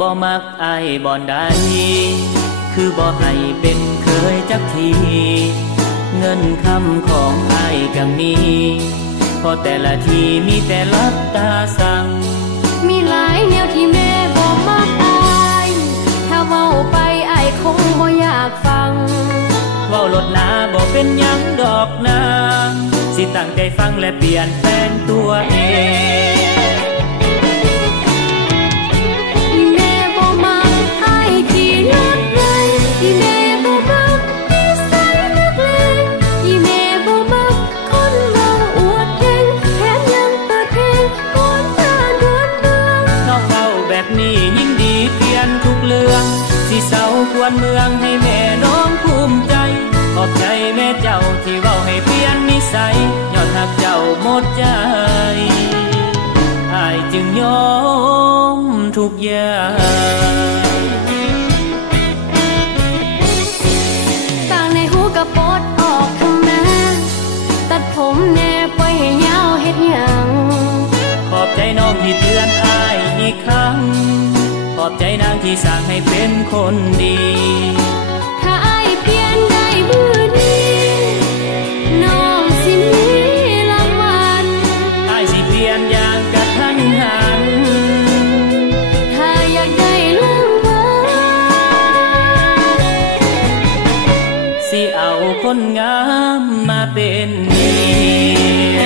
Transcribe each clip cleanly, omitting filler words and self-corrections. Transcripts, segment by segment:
บ่มักอายบ่อนใดคือบ่ให้เป็นเคยจักทีเงินคำของอายก็มีพอแต่ละทีมีแต่ลับตาสั่งมีหลายแนวที่แม่บ่มักอายถ้าเว้าไปอายคงบ่อยากฟังเว้าลดหนาบ่เป็นหยังดอกนาสิตั้งใจฟังและเปลี่ยนแปลงตัวเองแม่บ่มักอายที่นักเลงที่แม่บ่มักนิสัยนักเลงที่แม่บ่มักคนเมาอวดเก่งแถมยังเปิดเพลงก่อนตาเดือนเมืองน้องเว้าแบบนี้ยิ่งดีเปลี่ยนทุกเรื่องสิเศร้าควรเมืองให้แม่น้องภูมิใจขอบใจแม่เจ้าที่เว้าให้เปลี่ยนนิสัยย้อนหักเจ้าหมดใจอายจึงยอมทุกอย่างต่างในหูกระปดออกทำนาตัดผมแน่ปล่อยให้ยาวเฮ็ดหยังขอบใจน้องที่เตือนอายอีกครั้งขอบใจนางที่สร้างให้เป็นคนดีถ้าอายเปลี่ยนได้มื้อนี้น้องสิมีรางวัลอายสิเปลี่ยนอย่างกระทันหันถ้าอยากได้รางวัลสิเอาคนงามมาเป็นเมีย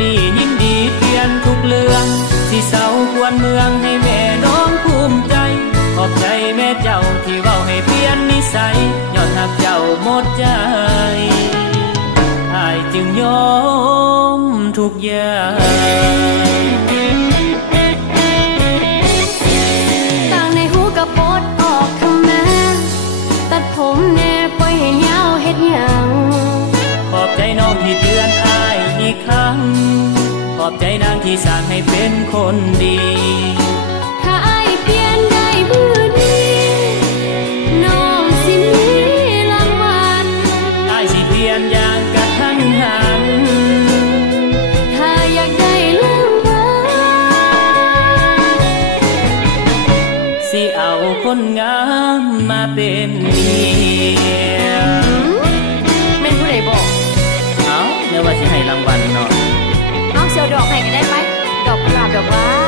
นี่ยิ่งดีเปลี่ยนทุกเรื่องสิเศร้าควรเมืองให้แม่น้องภูมิใจขอบใจแม่เจ้าที่เว้าให้เปลี่ยนนิสัยย้อนหักเจ้าหมดใจอายจึงยอมทุกอย่างต่างในหูกระปดออกทำนาตัดผมแน่ปล่อยให้ยาวเฮ็ดหยังขอบใจน้องที่เตือนอายอีกครั้งขอบใจนางที่สร้างให้เป็นคนดีถ้าอายเปลี่ยนได้มื้อนี้น้องสิมีรางวัลอายสิเปลี่ยนอย่างกระทันหันถ้าอยากได้รางวัลสิเอาคนงามมาเป็นเมียแม่นผู้ใดบอกเอ้าเดี๋ยวว่าสิให้รางวัลเนาะเอาเสียวดอกให้กันได้ไหมดอกกุหลาบดอกว่า